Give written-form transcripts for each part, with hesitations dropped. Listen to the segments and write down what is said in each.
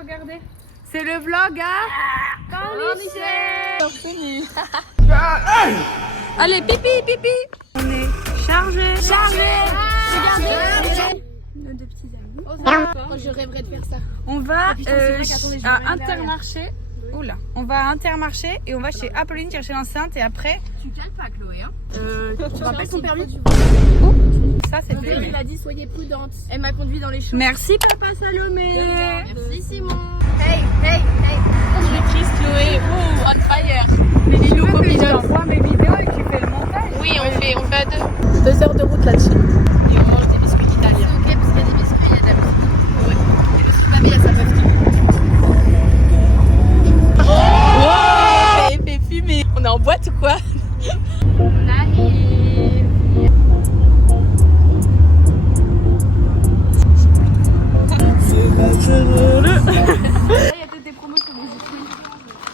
regardez. C'est le vlog à Cornichais. Allez, pipi, pipi. On est chargé. Regardez. Nos deux petits amis. Moi, je rêverais de faire ça. On va à Intermarché. Oula, on va à Intermarché et on va chez Apolline chercher l'enceinte et après. Tu calmes pas, Chloé. Hein. Tu rappelles ton permis? Ça c'est Mon père, filmé. il a dit soyez prudente. Elle m'a conduit dans les champs. Merci Papa Salomé. Merci Simon. Conductrice Chloé, on fire. Les Lilou Tu copilotes. envoies mes vidéos et tu fais le montage. Oui, on fait à deux. 2 heures de route là-dessus. Et on mange des biscuits italiens. C'est ok parce qu'il y a des biscuits, il y a de la musique. Ouais. Ma mère, il y a sa meuf qui. Wow, fait fumer. On est en boîte ou quoi? On arrive. C'est Là, il y a peut-être des promos sur les jus de fruits.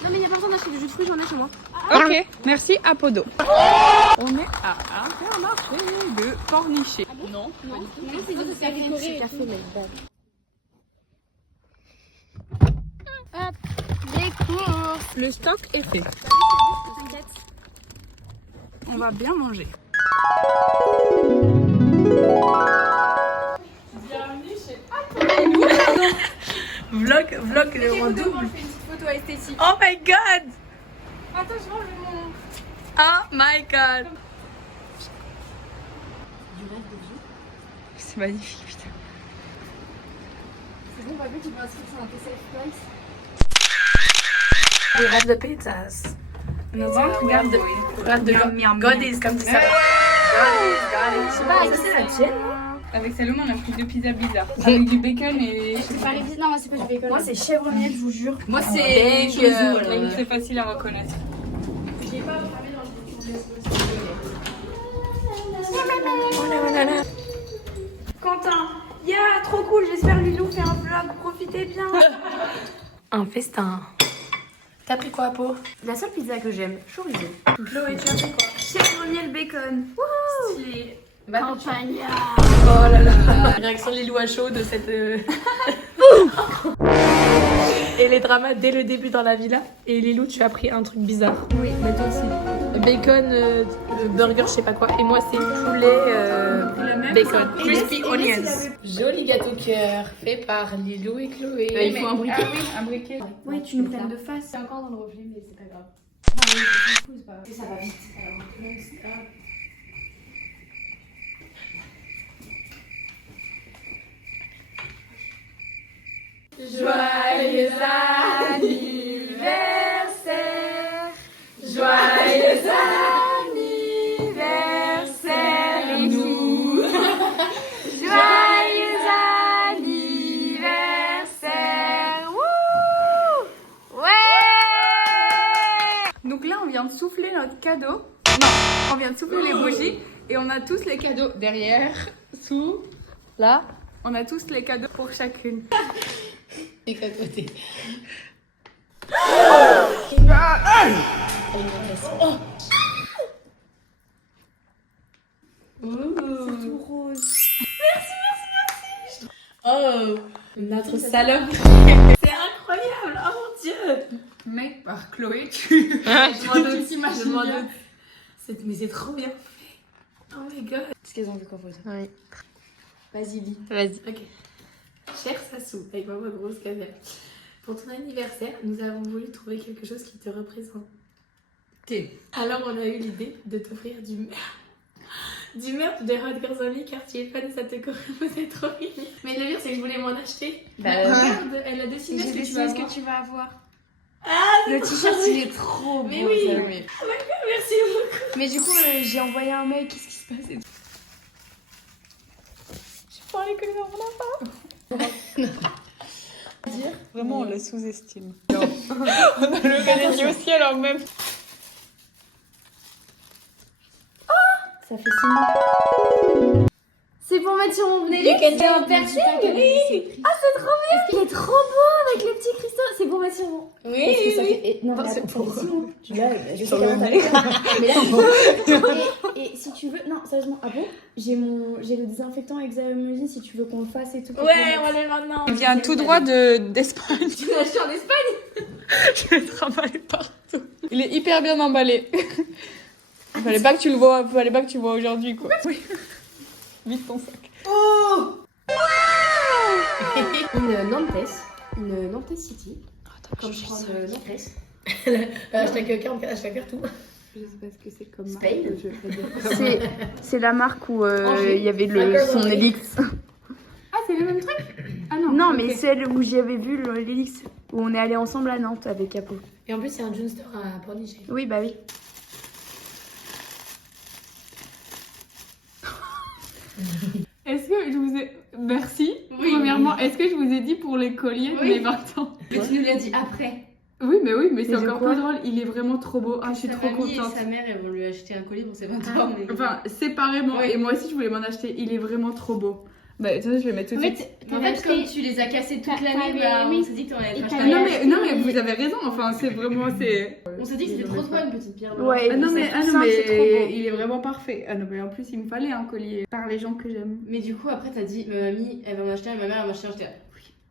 Non, mais il y a pas besoin d'acheter du jus de fruits, j'en ai chez moi. Ok, merci Apodo. On est à Intermarché de Cornichais. Non. Non, c'est du café mais hop, les courses. Le stock est fait. T'inquiète. On va bien manger. Vlog le en double. Fais une petite photo esthétique. Oh my god! Attends, je mange mon. Oh my god! C'est magnifique, putain. C'est bon, papy, tu peux inscrire sur un TCF Price. We have the pizzas. Regarde de God is comme ça. Ça, c'est la tienne. Avec Salomon, on a pris 2 pizzas bizarres. Avec du bacon et. C'est pas les pizzas, non, c'est pas du bacon. Moi, c'est chèvre miel, je vous jure. Moi, c'est C'est facile à reconnaître. Quentin, trop cool, j'espère Lilou fait un vlog, profitez bien. Un festin. T'as pris quoi, Apo? La seule pizza que j'aime, chorizo. Chloé, tu as pris quoi? Chèvre miel bacon. Wouhou! Stylé. Campagnard. Oh là là. Réaction de Lilou à chaud de cette... Et les dramas dès le début dans la villa. Et Lilou, tu as pris un truc bizarre. Oui. Mais toi aussi. Bacon, burger, je sais pas quoi. Et moi, c'est poulet, bacon. Crispy onions. Joli gâteau cœur fait par Lilou et Chloé. Il faut un briquet. Ah oui, un briquet. Oui, tu nous prennes de face. C'est encore dans le reflet, mais c'est pas grave. Ça va vite. Joyeux anniversaire, joyeux anniversaire, nous. Joyeux anniversaire. Wouh! Ouais! Donc là, on vient de souffler notre cadeau. Non, on vient de souffler les bougies. Et on a tous les cadeaux derrière, sous, là. On a tous les cadeaux pour chacune. Et qu'à côté. C'est tout rose. Merci. Oh, notre salope. C'est incroyable. Oh mon Dieu. Mec, par Chloé, tu... Je m'en doute. t'imagines Je m'en bien. doute. Mais c'est trop bien fait. Oh my god. Est-ce qu'elles ont vu qu'on photo? Oui. Vas-y, lis. Vas-y. Ok. Cher Sassou, avec maman grosse caméra. Pour ton anniversaire, nous avons voulu trouver quelque chose qui te représente. Alors on a eu l'idée de t'offrir du merch de Hot Girls Only car tu es fan et ça te correspond trop mignon. Mais le pire c'est que je voulais m'en acheter. Regarde, elle a dessiné J'ai ce que tu décidé vas ce avoir. que tu vas avoir. Ah, Le t-shirt, il est trop beau. Mais oui. Salomé. Oh my god, merci beaucoup. Mais du coup, j'ai envoyé un mail. Qu'est-ce qui se passe? Je parlais que les enfants n'ont pas. Vraiment, on le sous-estime. On a levé les yeux au ciel en même. Ça fait 6 mois. C'est pour mettre sur mon nez. C'est un piercing. Oui. Ah, c'est trop bien. Il est trop beau avec les petits cristaux. C'est pour mettre sur mon. Oui, Est-ce que ça oui. fait... Non, mais C'est attends, ça pour- fait 6 mois. Tu l'as, je sais Sur pas. le Mais là, et si tu veux... Non, sérieusement, ah bon j'ai le désinfectant hexaméthine si tu veux qu'on le fasse et tout. Ouais, on va aller maintenant. Il vient tout droit d'Espagne. Tu l'as acheté en Espagne? Je vais te remballer partout. Il est hyper bien emballé. Fallait pas que tu le vois aujourd'hui, quoi. Oui. Vite ton sac. Oh une Nantes City. Comme prendre Nantes. Hashtag 44, hashtag tout. Je sais pas ce que c'est comme Spain. C'est la marque où Angers. il y avait son Helix. Ah, c'est le même truc? Ah non, mais celle où j'avais vu l'Helix, où on est allé ensemble à Nantes avec Apo. Et en plus, c'est un June Store à Pornichet. Oui, bah oui. Est-ce que je vous ai... Merci. Oui. Premièrement, est-ce que je vous ai dit pour les colliers de mes 20 ans? Mais tu nous l'as dit après. Oui, mais c'est de encore quoi? plus drôle. Il est vraiment trop beau. Ah, je suis trop contente. Sa mère, elles vont lui acheter un collier pour ses 20 ans. Mais... Enfin, séparément. Oui. Et moi aussi, je voulais m'en acheter. Il est vraiment trop beau. Bah, tu sais, je vais mettre tout de suite. En fait, comme tu les as cassés toute l'année, bah, on s'est dit que t'en allais Ah, non, mais vous avez raison. Enfin, c'est vraiment... On s'est dit que c'était trop une petite pierre. Ouais, Ah non, mais, c'est trop beau. il est vraiment parfait. Ah non, mais en plus, il me fallait un collier par les gens que j'aime. Mais du coup, après, t'as dit, ma mamie, elle va m'en acheter un, ma mère, elle va m'en acheter un.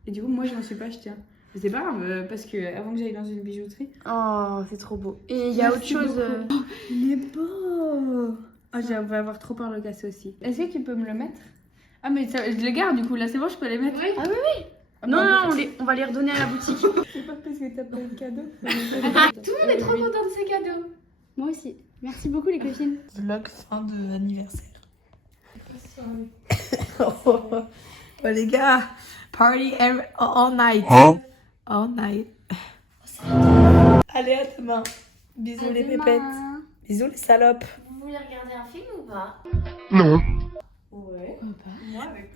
Et du coup, moi, je n'en suis pas acheté un. Mais c'est pas grave, parce que avant que j'aille dans une bijouterie. Oh, c'est trop beau. Et il y a autre chose. Oh, il est beau. Oh, je vais avoir trop peur de le casser aussi. Est-ce que tu peux me le mettre? Ah, mais ça, je les garde du coup, là c'est bon, je peux les mettre. Oui. Ah oui, oui. Ah, Non, bah, on va les redonner à la boutique. C'est pas parce que t'as pas le cadeau. Tout le monde est trop content de ces cadeaux. Moi aussi. Merci beaucoup, les copines. Vlog fin de anniversaire. Oh les gars, party all night. All night. Allez, à demain. Bisous les pépettes. Bisous les salopes. Vous voulez regarder un film ou pas? Non. Ouais.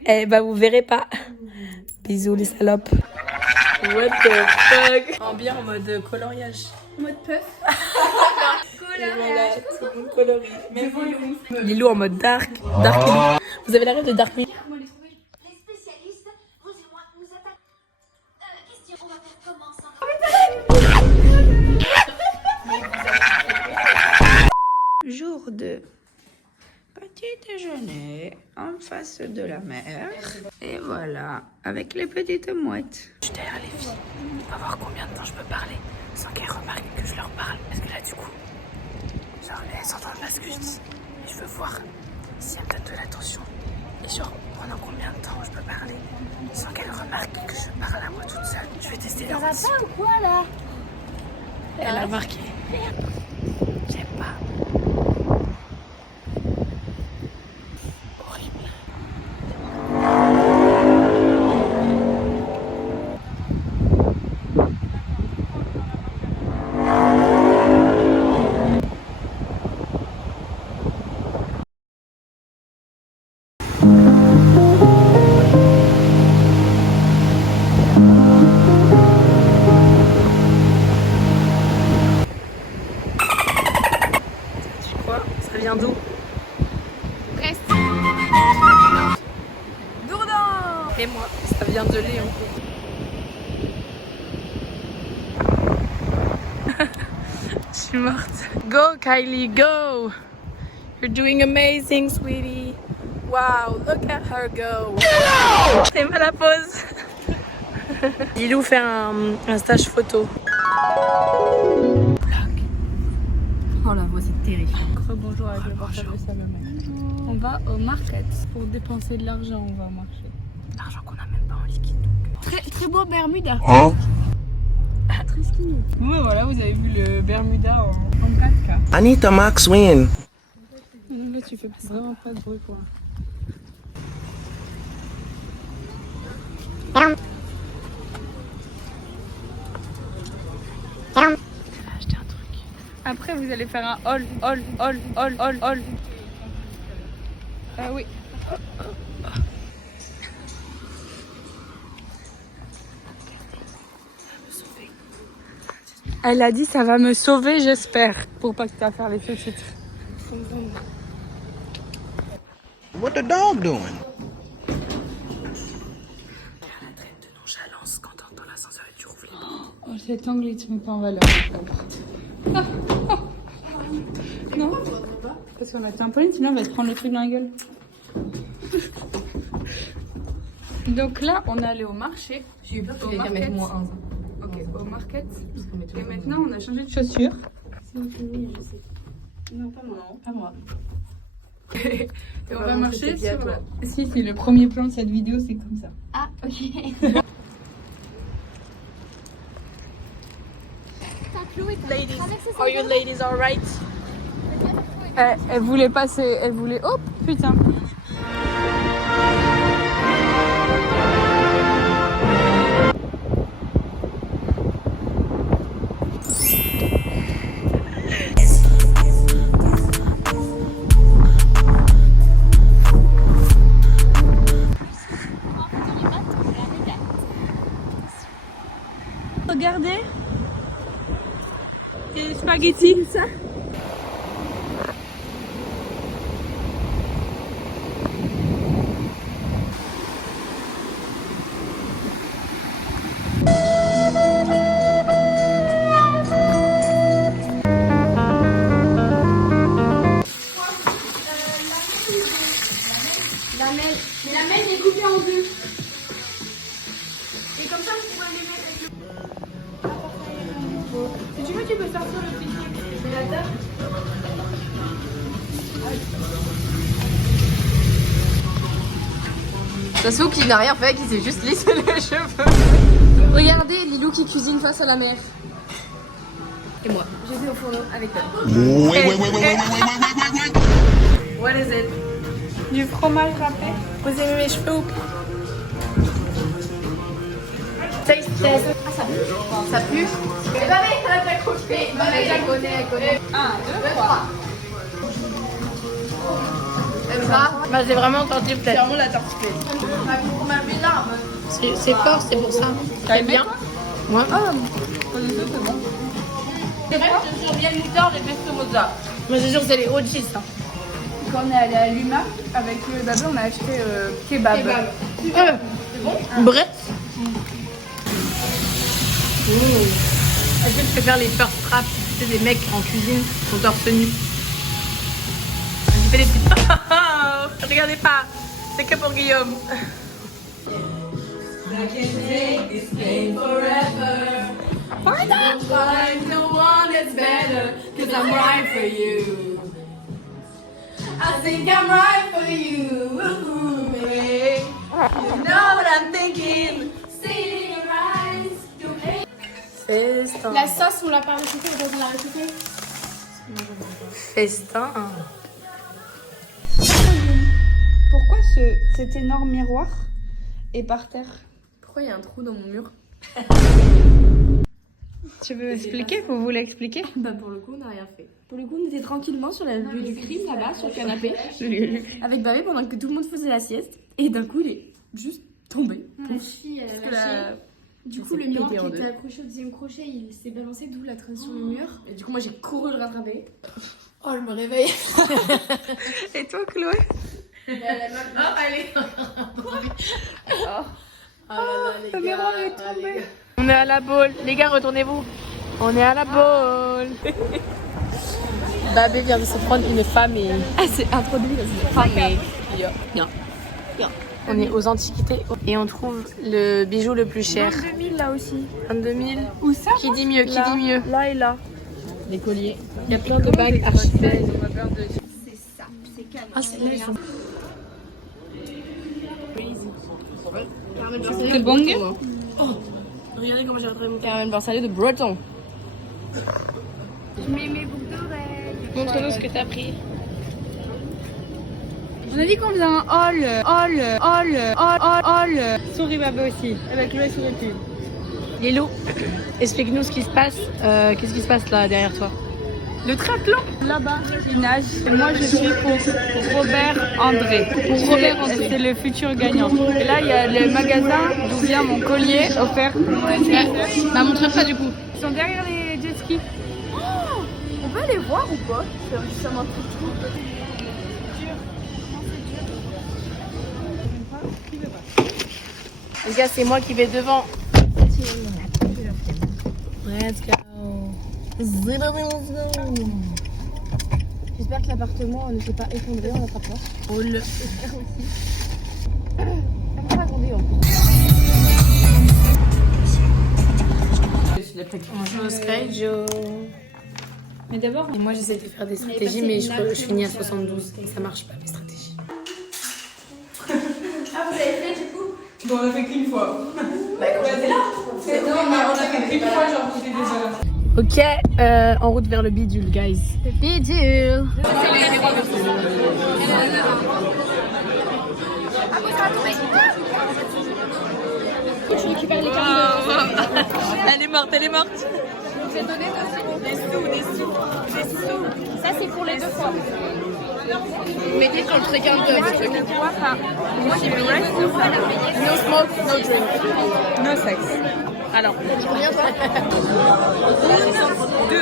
Eh bah vous verrez pas. Bisous les salopes. What the fuck. En bien en mode coloriage. Mode puff. Voilà, tout le monde colorie. Même Lilou en mode dark. Dark Lilou. Vous avez la rêve de Dark Lilou? Les spécialistes, vous et moi, nous attaquent. Question, on va faire comment ça? Jour de petit déjeuner en face de la mer. Et voilà, avec les petites mouettes. Je suis derrière les filles. On va voir combien de temps je peux parler sans qu'elles remarquent que je leur parle. Parce que là, du coup, genre, elles s'entendent pas ce que je dis. Et je veux voir si elles me donnent de l'attention. Et genre, pendant combien de temps je peux parler sans qu'elles remarquent que je parle à moi toute seule. Je vais tester leur audition. Ça va pas ou quoi là? Elle a remarqué. J'aime pas. Horrible. Tu crois? Ça vient d'où? Brest. Et moi, ça vient de Léon. Je suis morte. Go Kylie, go! You're doing amazing, sweetie. Wow, look at her go. C'est pas la pause. Lilou fait un stage photo. Oh la voix, c'est terrifiant. Bonjour avec le portable de sa maman. On va au market pour dépenser de l'argent, on va au marché. L'argent qu'on a même pas en liquide. Très beau Bermuda. Très skinny. Ouais, voilà, vous avez vu le Bermuda en 4K. Anita Max win. Là, tu fais vraiment pas de bruit, quoi. Acheter un truc. Après, vous allez faire un haul. Oui. Elle a dit ça va me sauver, j'espère. Pour pas que tu aies à faire les sous-titres. What the dog doing? La traite de nonchalance quand t'entends l'ascenseur et tu rouvres les portes. Oh, cet angle, il te met pas en valeur. Non, parce sur la trampoline, sinon elle va se prendre le truc dans la gueule. Donc là, on est allé au marché. J'ai eu peur que Au tu allais market. mettre moins 1. Ok, au market. Et maintenant, on a changé de chaussures. Non, pas moi. Pas moi. Et on va montrer marcher tes pieds à sur toi. la... Si, le premier plan de cette vidéo, c'est comme ça. Ah, ok. Are you ladies alright? Elle voulait passer, elle voulait... Oh, putain. Regardez. Et les spaghettis, ça. La mèche est coupée en deux. Et comme ça, vous pourrez les mettre avec le... Si tu veux, tu peux sortir le petit défibrillateur. Sassou qui n'a rien fait, qui s'est juste lissé les cheveux. Regardez Lilou qui cuisine face à la mer. Et moi, j'étais au fourneau avec toi. What is it? Du fromage râpé. Vous aimez mes cheveux ou pas? Taste test. Ah, ça pue. Ça pue. Mais va vite, elle a déjà coupé. Elle connaît. 1, 2, 3. Elle va. Bah, j'ai vraiment tenté C'est peut-être. vraiment la tortue. Pour ma larme. C'est fort, c'est pour ça. Très bien. Moi. C'est vrai que je suis bien moutarde et pesto mozza. Moi, c'est sûr que c'est les hot cheese, ça. Quand on est allé à Luma, avec Babé, on a acheté kebab. C'est bon? Bref. Est-ce que tu peux faire les first traps? C'est des mecs en cuisine qui sont torse nu. J'ai fait des petites... Regardez pas, c'est que pour Guillaume. Festin. La sauce, on l'a pas recitée, on l'a recitée. Festin. Pourquoi cet énorme miroir est par terre? Pourquoi il y a un trou dans mon mur? Tu veux expliquer? Vous voulez expliquer? Bah pour le coup, on n'a rien fait. Pour le coup, on était tranquillement sur le lieu du crime là-bas, sur le canapé, avec Babé pendant que tout le monde faisait la sieste. Et d'un coup, il est juste tombé. La fille, elle a lâché. Du coup, le miroir qui était accroché au deuxième crochet, il s'est balancé, d'où la traîne sur le mur. Et du coup, moi j'ai couru le rattraper. Oh, je me réveille. Et toi, Chloé? Oh, allez. Oh là là, les le gars. miroir est Ah, les tombé. gars. On est à la boule. Les gars, retournez-vous. On est à la boule. Babé vient de se prendre une famille. Ah, c'est introduit dans une Famille. On est aux antiquités et on trouve le bijou le plus cher. 22 000 là aussi. 22 000. Où ça? Qui dit mieux? Qui Là. dit mieux? Là et là. Les colliers. Il y a plein de bagues architectes. Ah, c'est là, ils sont. C'est bon? Regardez comment j'ai retrouvé mon caramel beurre salé de Breton. Je mets mes boucles d'oreilles. Montre-nous ce que t'as pris. On a dit qu'on faisait un haul. Souris Babé aussi. Avec Chloé souris plus. Lilo, explique-nous ce qui se passe. Qu'est-ce qui se passe là derrière toi? Le triathlon, là-bas, il nage. Et moi, je suis pour Robert André. C'est le futur gagnant. Et là, il y a le magasin d'où vient mon collier offert. Bah, montre pas du coup. Ils sont derrière les jet skis. On peut aller voir ou pas? Ça m'intrigue trop. Les gars, c'est moi qui vais devant. Let's go. J'espère J'espère que l'appartement ne s'est pas effondré en notre approche. J'espère aussi. Elle m'a pas grandi en plus. Bonjour Skyjo. Mais d'abord, Et moi j'essaie de faire des stratégies, mais je finis à 72 et ça marche pas les stratégies. ah, vous avez fait du coup? Bon, on a fait qu'une fois. Bah, quand j'étais là. C'est non, mais on a fait qu'une fois, genre, j'étais déjà là. Ok, en route vers le bidule, guys. Le bidule. Je récupère les cartes. Elle est morte, elle est morte. J'ai donné aussi. Des sous. Ça, c'est pour les 2 fois. Mettez sur le fréquent de votre truc. Moi j'ai Blu-ray. No smoke, no drink. No sex. Alors, Rien toi? 2.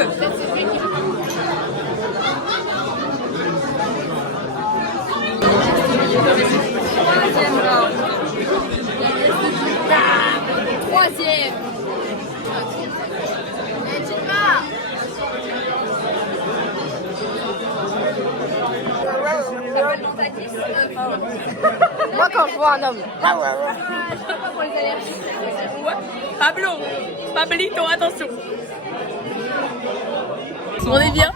Troisième. Moi quand je vois un homme. Pablito, attention. On est bien.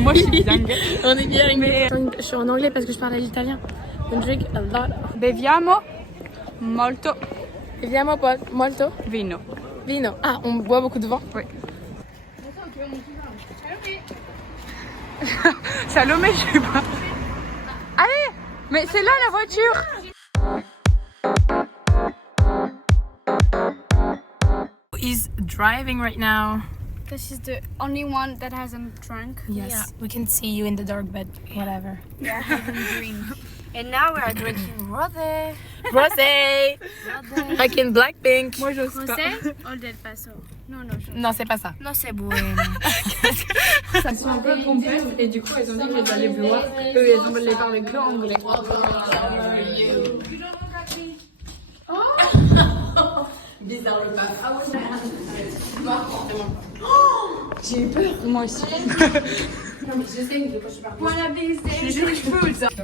Moi, je suis dingue. On est bien. Je suis en anglais parce que je parle à l'italien. On drink a lot. Beviamo molto Évidemment, molto. vino. Vino. Ah, on boit beaucoup de vin. Oui. Salomé, je sais pas. Allez, mais c'est là la voiture. Is driving right now. This is the only one that hasn't drunk. Yes, we can see you in the dark, but whatever. Yeah, I haven't drink. And now we are drinking rosé. Rosé. Like in Blackpink. Moi, j'ose pas. José or del Paso? Non, je... Non, c'est pas ça. Non, c'est bon. Elles sont un peu pompeuses et du coup, elles ont dit que je dois les voir. Eux, elles ont les parler que anglais. Bizarre le pas. J'ai eu peur, moi aussi.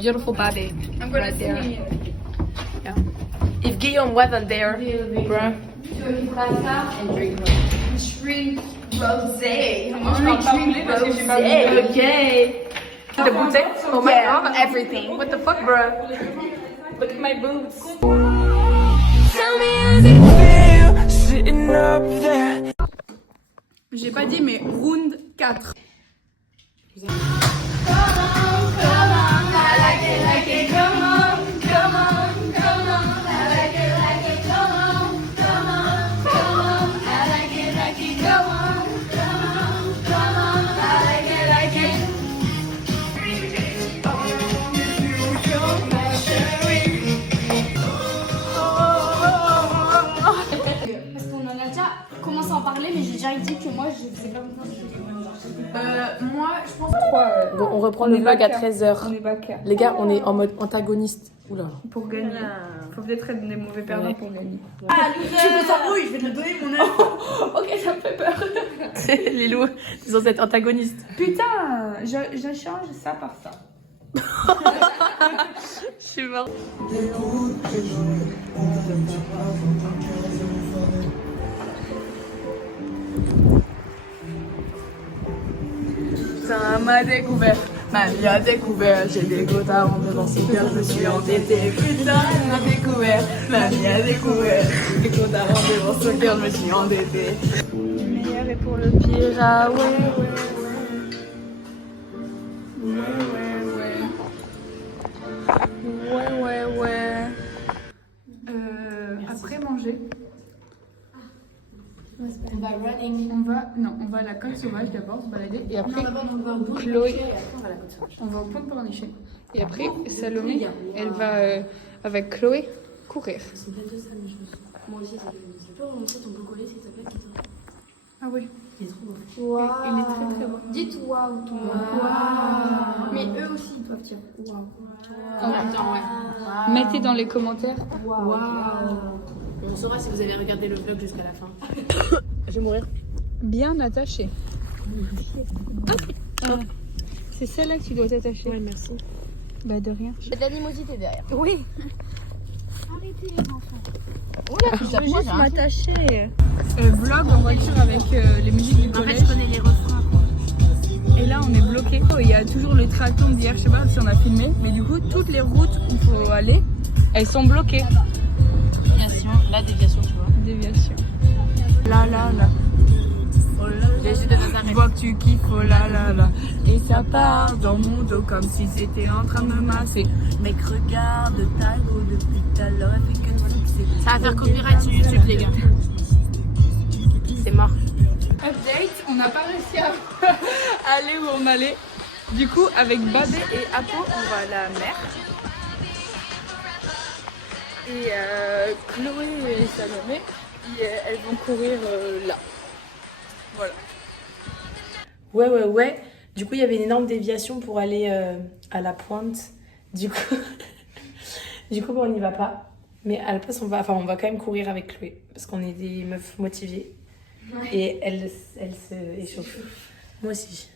Beautiful body. I'm gonna Right there. see. If Guillaume wasn't there, bruh. Drink rosé. Okay. The bouteille? Oh my god, everything. What the fuck, bruh? Look at my boots. Sitting up there. J'ai pas dit, mais round 4. Parce qu'on en a déjà commencé à en parler, mais j'ai déjà dit que moi, je faisais pas confiance. Moi, je pense Bon, on reprend le vlog à 13h. on est backer. Les gars, on est en mode antagoniste. Oula. Pour gagner. Faut peut-être être des mauvais perdants pour gagner. Ok, ça me fait peur. Les loups, ils sont être antagonistes. Putain, je change ça par ça. Je suis morte. Ça m'a découvert, ma vie a découvert. J'ai des gouttes à rendre dans son cœur, je suis endettée. Putain, elle m'a découvert, ma vie a découvert. Des gouttes à rendre dans son cœur, je me suis endettée. Le meilleur est pour le pire, ah ouais. Ouais. Après manger, On va running. on va à la côte sauvage d'abord se balader et après on va au bout. Chloé. Et après, on va à la côte sauvage. on va au pont de Pornichet et après Salomé elle va avec Chloé courir. Ils sont bientôt ça, mais je me suis. Moi aussi, ça fait. Tu peux remontrer ton beau collier, s'il te plaît, Kito? Ah oui, Il est trop beau. il est très très beau. Dites waouh tout le monde. Mais eux aussi, ils doivent dire waouh. En même temps, ouais. Mettez dans les commentaires. Waouh. On saura si vous avez regardé le vlog jusqu'à la fin. Je vais mourir. Bien attaché. C'est celle-là que tu dois t'attacher. Ouais, merci. Bah de rien. Il y a de l'animosité derrière. Oui. Arrêtez les enfants. Je veux juste m'attacher. Vlog en voiture avec les musiques du collège. En fait, je connais les refrains. Et là on est bloqué. Il y a toujours le triathlon d'hier, je sais pas si on a filmé. Mais du coup toutes les routes où il faut aller, elles sont bloquées. Déviation, la déviation, tu vois. Déviation. Là. Jésus de Nazareth. Je vois que tu kiffes, oh là là là. Et ça part dans mon dos comme si c'était en train de me masser. Mec, regarde ta go depuis tout à l'heure, elle fait que de fixer. Ça va faire copyright sur YouTube, les gars. C'est mort. Update, on n'a pas réussi à aller où on allait. Du coup, avec Babé et Apo, on va à la mer. Et Chloé et Salomé, elles vont courir là. Voilà. Ouais. Du coup, il y avait une énorme déviation pour aller à la pointe. Du coup, on n'y va pas. Mais à la place, on va quand même courir avec Chloé. Parce qu'on est des meufs motivées. Ouais. Et elle se échauffe. Moi aussi.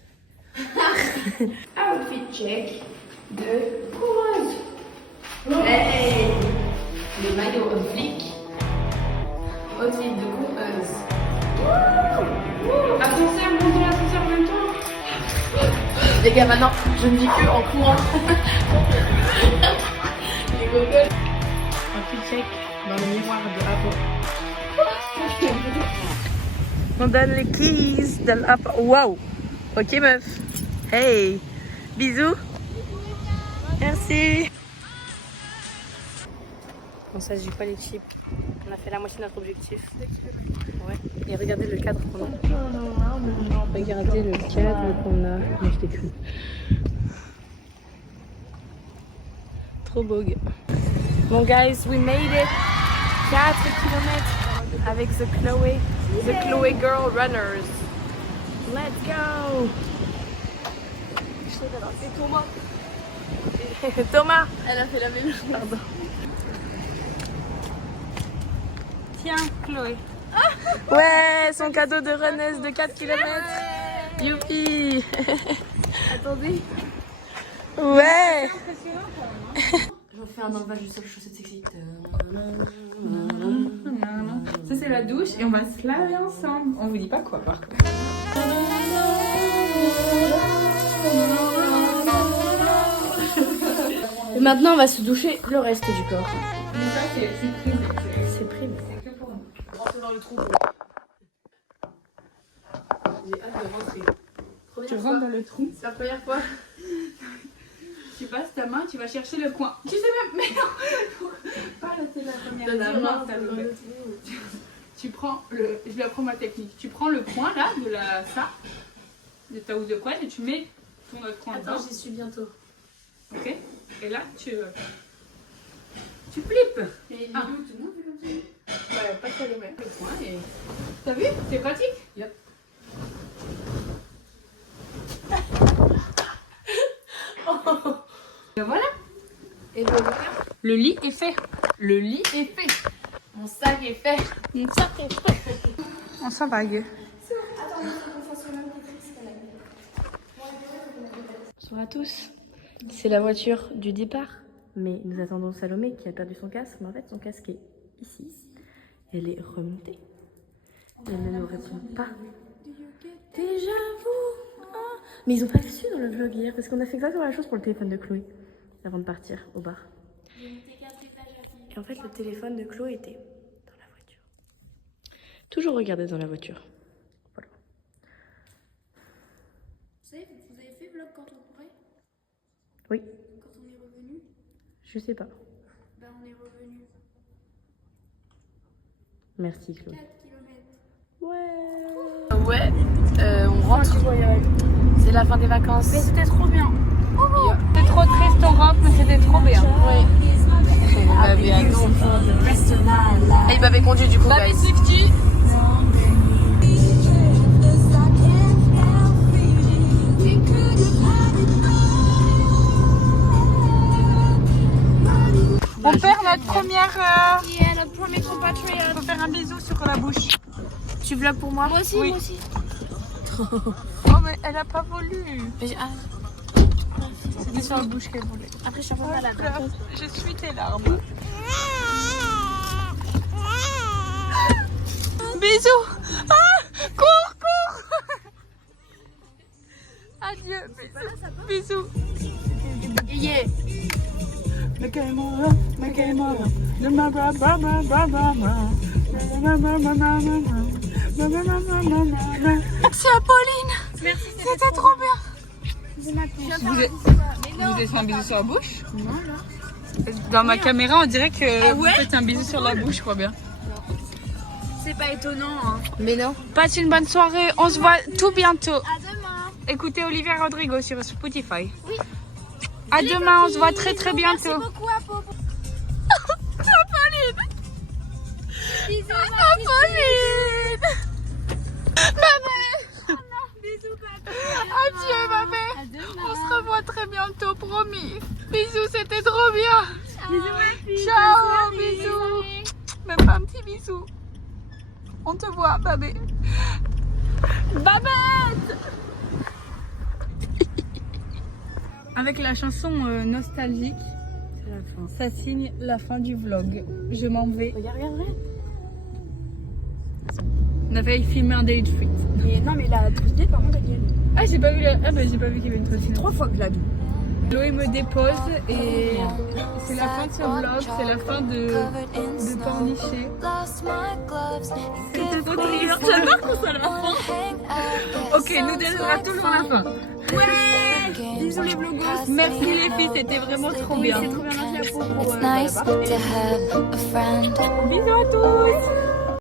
Outfit check de coureuse. Hey, le maillot en flic. Outfit de coureuse. Ascenseur, montons l'ascenseur en même temps. Les gars, maintenant, je ne vis que en courant. Les gogoles. Outfit check dans le miroir de Apo. On donne les keys de l'app. Waouh! Ok, meuf. Hey! Bisous! Merci! On ne s'agit pas les chips. On a fait la moitié de notre objectif. Ouais. Et regardez le cadre qu'on a. Regardez le cadre qu'on a. Non, je t'ai cru. Trop beau, gars. Bon, guys, we made it. 4 km avec the Chloé Girl Runners. Let's go! C'est Thomas. Thomas! Elle a fait la même chose. Pardon. Tiens, Chloé. Ouais, son cadeau de runneuse de 4 km. Ouais. Youpi! Attendez. Ouais! J'en fais un envoi juste sur les chaussettes sexy. Ça c'est la douche et on va se laver ensemble. On vous dit pas quoi par contre. Et maintenant on va se doucher le reste du corps. Mais ça c'est privé. C'est privé. C'est que pour nous. Rentre dans le trou. J'ai hâte de rentrer. Tu rentres dans le trou. C'est la première fois. Tu passes ta main, tu vas chercher le coin. Tu sais même, mais non, pas là, c'est la première. La main, t'as le. Tu prends le, je vais apprendre ma technique. Tu prends le coin là de la de ta housse de couette et tu mets ton autre coin dedans. Attends, j'y suis bientôt. Ok. Et là tu flippes. Et Ah. tout le monde fait comme ça. Ouais, pas trop le coin et. T'as vu? C'est pratique. Yep. Et voilà. Et voilà. Le lit est fait. Le lit est fait. Mon sac est fait. Mon sac est fait. On s'en vague. Bonjour à tous. C'est la voiture du départ. Mais nous attendons Salomé qui a perdu son casque. Mais en fait, son casque est ici. Elle est remontée. Elle ne nous répond pas. Déjà vous ah. Mais ils ont pas su dans le vlog hier. Parce qu'on a fait exactement la chose pour le téléphone de Chloé. Avant de partir au bar. Et en fait, le téléphone de Chloé était dans la voiture. Toujours regarder dans la voiture. Voilà. Vous avez fait vlog quand on courait? Oui. Quand on est revenu? Je sais pas. Ben on est revenu. Merci Chloé. 4 km. Ouais, on rentre. C'est la fin des vacances. Mais c'était trop bien. C'est trop triste on rentre mais c'était trop bien. Ouais. Et il m'avait conduit du coup. Babé Swifty. On perd notre première. Notre premier compatriote. On peut faire un bisou sur la bouche. Tu vlogs pour moi? Moi aussi, Oui. moi aussi. Oh mais elle a pas voulu. Mais C'était sur la bouche qu'elle voulait. Après, je suis un peu malade. Je suis tes larmes. Bisous. Ah, cours. Adieu. Bisous. Yeah. Merci à Pauline. Merci. C'était trop bien. Vous avez fait un bisou sur la bouche? Non, là. Dans ma caméra, on dirait que vous faites un bisou sur la bouche, je crois bien. C'est pas étonnant, hein. Mais non. Passe une bonne soirée. On se voit tout bientôt. À demain. Écoutez Olivia Rodrigo sur Spotify. Oui. À demain, on se voit très très bientôt. Merci beaucoup à Popo. Pauline. Bisous, Pauline. Ma mère. Bisous, papa. Adieu ma mère. On se revoit très bientôt, promis. Bisous, c'était trop bien. Bisous, ma fille. Ciao, bisous. Même pas un petit bisou. On te voit, Babette. Babette. Avec la chanson nostalgique, ça signe la fin du vlog. Je m'en vais. Regarde. On a failli filmer un date suite. Non, mais la trottinette, par contre, elle. Ah, j'ai pas vu j'ai pas vu qu'il y avait une trottinette. 3 fois que je la double. Chloé me dépose et c'est la fin de ce vlog, c'est la fin de Pornichet. C'était trop triste. J'adore qu'on soit à la fin. Ok, nous donnera toujours la fin. Ouais. Bisous les vlogos. Merci les filles, c'était vraiment trop bien. C'est trop bien, merci à vous pour It's nice to have a friend. Bisous à tous.